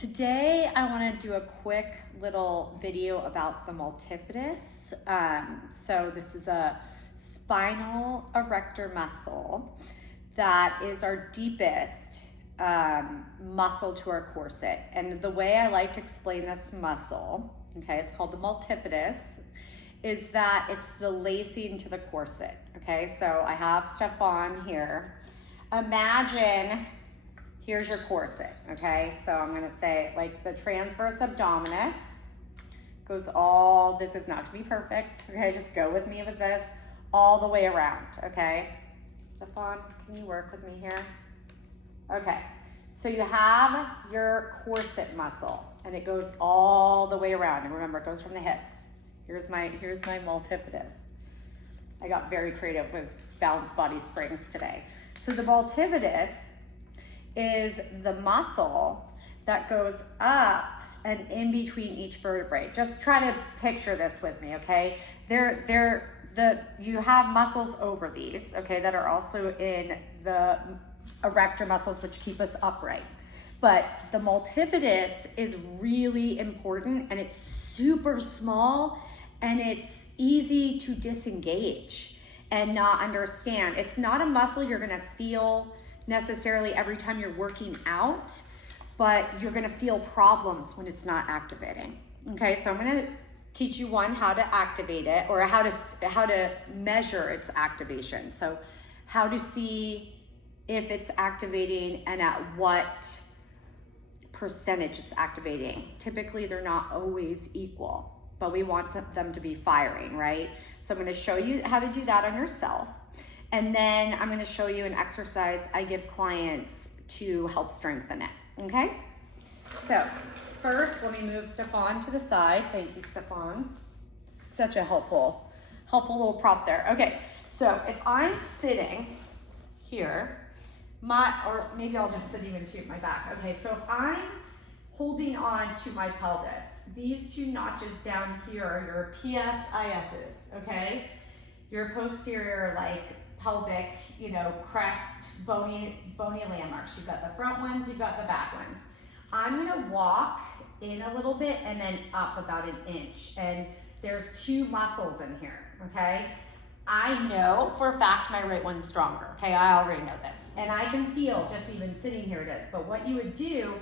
Today, I want to do a quick little video about the multifidus. So this is a spinal erector muscle that is our deepest muscle to our corset. And the way I like to explain this muscle, okay, it's called the multifidus, is that it's the lacing to the corset, okay? So I have Stefan here. Imagine here's your corset, okay? So I'm gonna say like the transverse abdominis goes all, this is not to be perfect, okay? Just go with me with this, all the way around, okay? Stefan, can you work with me here? Okay, so you have your corset muscle and it goes all the way around. And remember, it goes from the hips. Here's my multifidus. I got very creative with balanced body springs today. So the multifidus is the muscle that goes up and in between each vertebrae. Just try to picture this with me, okay? You have muscles over these, okay, that are also in the erector muscles, which keep us upright. But the multifidus is really important, and it's super small, and it's easy to disengage and not understand. It's not a muscle you're gonna feel necessarily every time you're working out, but you're gonna feel problems when it's not activating. Okay, so I'm gonna teach you how to activate it, or how to measure its activation. So how to see if it's activating and at what percentage it's activating. Typically they're not always equal, but we want them to be firing, right? So I'm gonna show you how to do that on yourself. And then I'm gonna show you an exercise I give clients to help strengthen it, okay? So first, let me move Stefan to the side. Thank you, Stefan. Such a helpful little prop there. Okay, so if I'm sitting here, or maybe I'll just sit even to my back. Okay, so if I'm holding on to my pelvis, these two notches down here are your PSISs, okay? Your posterior, like, pelvic, crest, bony landmarks. You've got the front ones, you've got the back ones. I'm gonna walk in a little bit and then up about an inch. And there's two muscles in here, okay? I know for a fact my right one's stronger, okay? I already know this. And I can feel, just even sitting here it is. But what you would do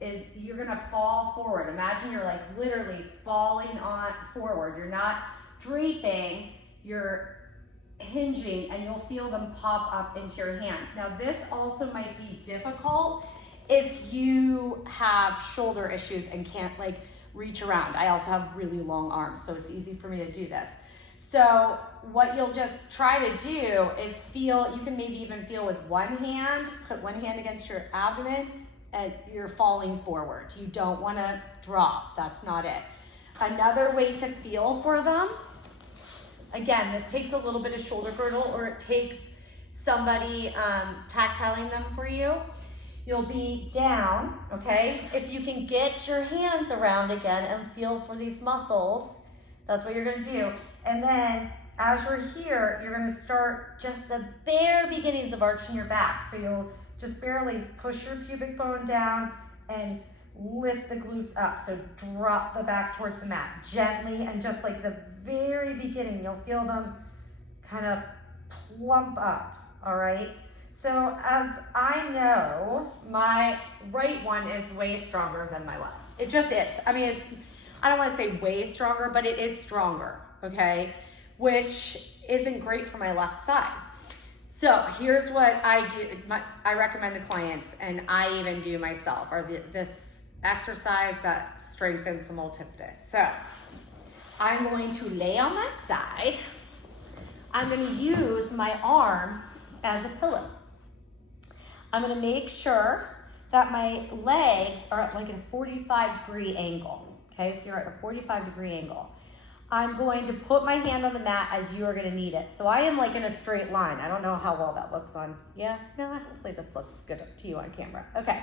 is you're gonna fall forward. Imagine you're like literally falling on forward. You're not draping, you're hinging, and you'll feel them pop up into your hands. Now this also might be difficult if you have shoulder issues and can't reach around. I also have really long arms, so it's easy for me to do this. So what you'll just try to do is feel, you can maybe even feel with one hand, put one hand against your abdomen, and you're falling forward. You don't wanna drop, that's not it. Another way to feel for them, again, this takes a little bit of shoulder girdle, or it takes somebody tactiling them for you. You'll be down, okay? If you can get your hands around again and feel for these muscles, that's what you're gonna do. And then as you're here, you're gonna start just the bare beginnings of arching your back. So you'll just barely push your pubic bone down and lift the glutes up. So drop the back towards the mat gently, and just like the very beginning, you'll feel them kind of plump up, all right? So as I know, my right one is way stronger than my left. It just is. I mean, I don't want to say way stronger, but it is stronger, okay? Which isn't great for my left side. So here's what I do. I recommend to clients, and I even do myself, this exercise that strengthens the multifidus. So I'm going to lay on my side. I'm going to use my arm as a pillow. I'm gonna make sure that my legs are at like a 45-degree angle, okay? So you're at a 45-degree angle. I'm going to put my hand on the mat as you are gonna need it. So I am like in a straight line. I don't know how well that looks on, yeah? No, hopefully this looks good to you on camera. Okay,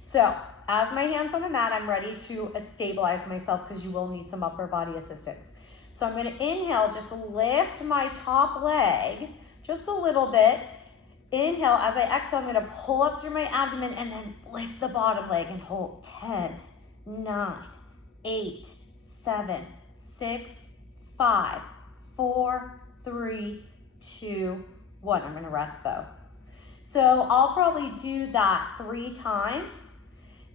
so as my hand's on the mat, I'm ready to stabilize myself, because you will need some upper body assistance. So I'm gonna inhale, just lift my top leg just a little bit. Inhale, as I exhale, I'm gonna pull up through my abdomen and then lift the bottom leg and hold 10, 9, 8, 7, 6, 5, 4, 3, 2, 1. I'm gonna rest both. So I'll probably do that 3 times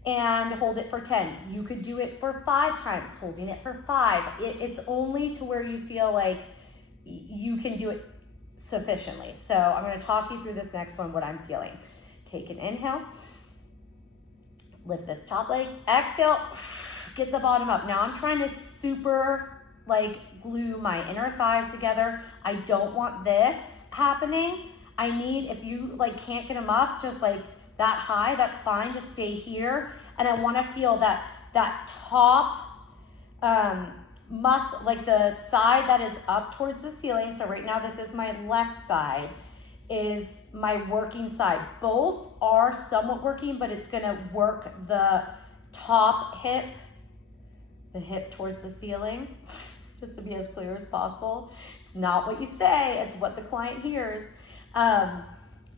and hold it for 10. You could do it for 5 times, holding it for 5. It's only to where you feel like you can do it sufficiently. So I'm gonna talk you through this next one, what I'm feeling. Take an inhale, lift this top leg, exhale, get the bottom up. Now I'm trying to super like glue my inner thighs together. I don't want this happening. I need, if you like can't get them up just like that high, that's fine, just stay here. And I wanna feel that top muscle, like the side that is up towards the ceiling. So right now this is my left side, is my working side. Both are somewhat working, but it's gonna work the top hip, the hip towards the ceiling, just to be as clear as possible. It's not what you say, it's what the client hears.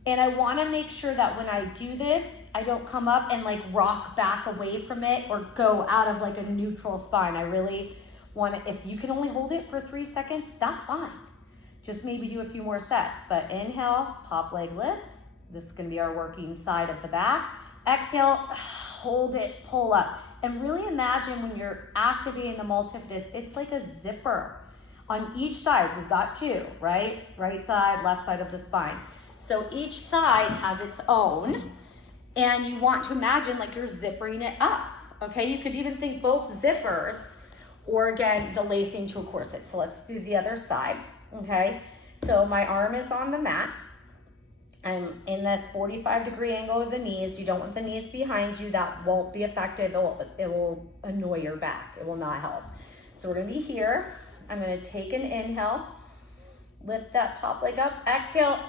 And I wanna make sure that when I do this, I don't come up and like rock back away from it or go out of like a neutral spine. I really want to, if you can only hold it for 3 seconds, that's fine. Just maybe do a few more sets. But inhale, top leg lifts. This is gonna be our working side of the back. Exhale, hold it, pull up. And really imagine when you're activating the multifidus, it's like a zipper. On each side, we've got 2, right? Right side, left side of the spine. So each side has its own, and you want to imagine like you're zippering it up, okay? You could even think both zippers, or again, the lacing to a corset. So let's do the other side, okay? So my arm is on the mat. I'm in this 45-degree angle of the knees. You don't want the knees behind you. That won't be effective. It will annoy your back. It will not help. So we're gonna be here. I'm gonna take an inhale, lift that top leg up, exhale,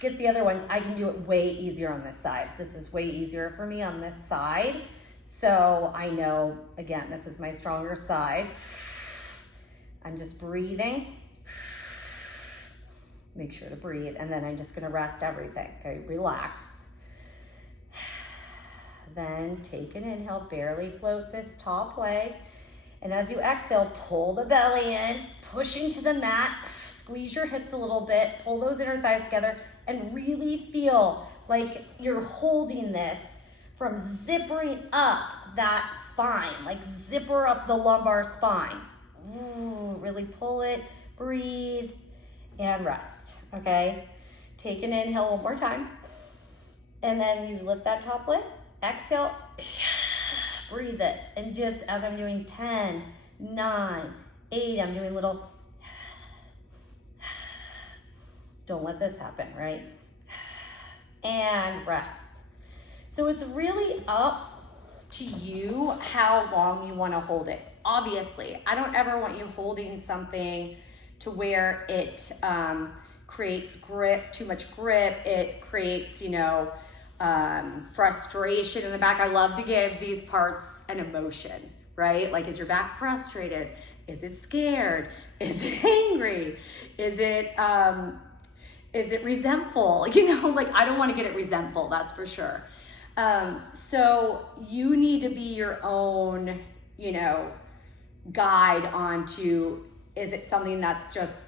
get the other ones. I can do it way easier on this side. This is way easier for me on this side. So I know, again, this is my stronger side. I'm just breathing. Make sure to breathe. And then I'm just gonna rest everything, okay? Relax. Then take an inhale, barely float this top leg. And as you exhale, pull the belly in, push into the mat, squeeze your hips a little bit, pull those inner thighs together, and really feel like you're holding this from zippering up that spine, like zipper up the lumbar spine. Ooh, really pull it, breathe, and rest, okay? Take an inhale one more time. And then you lift that top leg, exhale, breathe it. And just as I'm doing 10, 9, 8, I'm doing little, don't let this happen, right? And rest. So it's really up to you how long you want to hold it. Obviously, I don't ever want you holding something to where it creates grip, too much grip. It creates, frustration in the back. I love to give these parts an emotion, right? Like, is your back frustrated? Is it scared? Is it angry? Is it resentful? Like, I don't want to get it resentful, that's for sure. So you need to be your own, guide onto, is it something that's just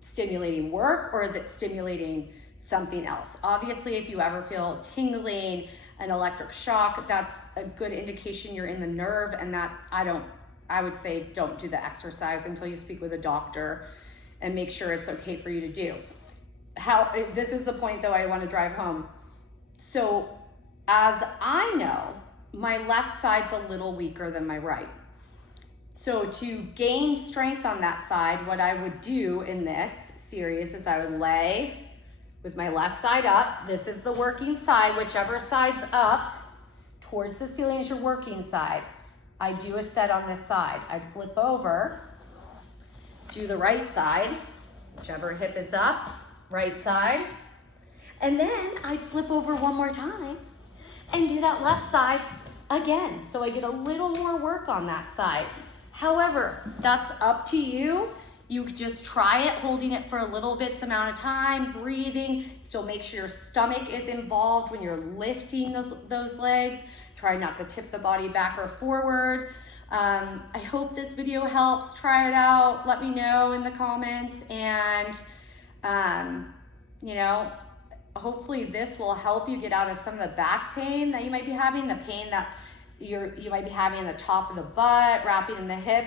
stimulating work, or is it stimulating something else? Obviously, if you ever feel tingling, an electric shock, that's a good indication you're in the nerve, and I would say don't do the exercise until you speak with a doctor and make sure it's okay for you to do. This is the point though I want to drive home. So as I know, my left side's a little weaker than my right. So to gain strength on that side, what I would do in this series is I would lay with my left side up. This is the working side. Whichever side's up towards the ceiling is your working side. I do a set on this side. I'd flip over, do the right side, whichever hip is up, right side. And then I'd flip over one more time and do that left side again. So I get a little more work on that side. However, that's up to you. You could just try it, holding it for a little bits amount of time, breathing. Still make sure your stomach is involved when you're lifting those legs. Try not to tip the body back or forward. I hope this video helps. Try it out. Let me know in the comments. And, you know, hopefully this will help you get out of some of the back pain that you might be having, the pain that you might be having in the top of the butt, wrapping in the hip.